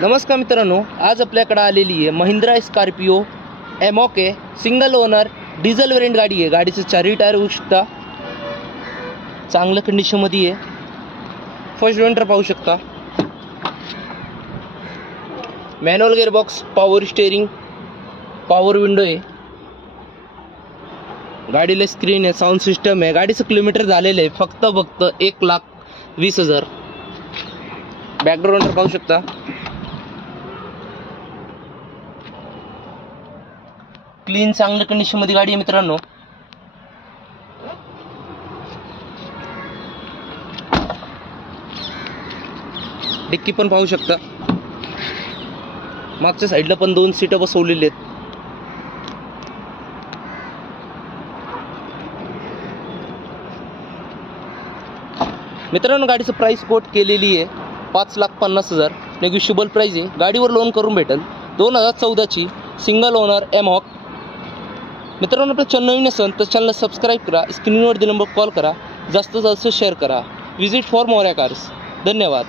नमस्कार मित्रांनो, आज आपल्याकडे आलेली आहे महिंद्रा स्कॉर्पिओ एमॉक आहे, सिंगल ओनर डिझेल वेरिएंट गाडी आहे। गाडीचं चारही टायर बघू शकता, चांगल्या कंडिशनमध्ये आहे। फर्स्ट ओनर पाहू शकता, manual gearbox, power steering, power window आहे। गाडीला स्क्रीन आहे, साऊंड सिस्टम आहे। गाडीचं किलोमीटर झालेलं आहे फक्त 1,20,000। बॅकग्राऊंड पाहू शकता, क्लीन चांगल्या कंडिशन मध्ये गाडी आहे मित्रांनो। डिक्की पण पाहू शकता, मागच्या साईडला पण 2 सीट बसवलेले आहेत। मित्रांनो, गाडीचं प्राइस कोट केलेली आहे 5,50,000, नेगोशिएबल प्राइस आहे। गाडीवर लोन करून भेटेल। 2014 ची सिंगल ओनर एमॉक। मित्रांनो, आपलं चॅनल नवीन असेल तर चॅनलला सबस्क्राईब करा, स्क्रीनवर दिलेला नंबर कॉल करा, जास्तीत जास्त शेअर करा। Visit for more cars. धन्यवाद।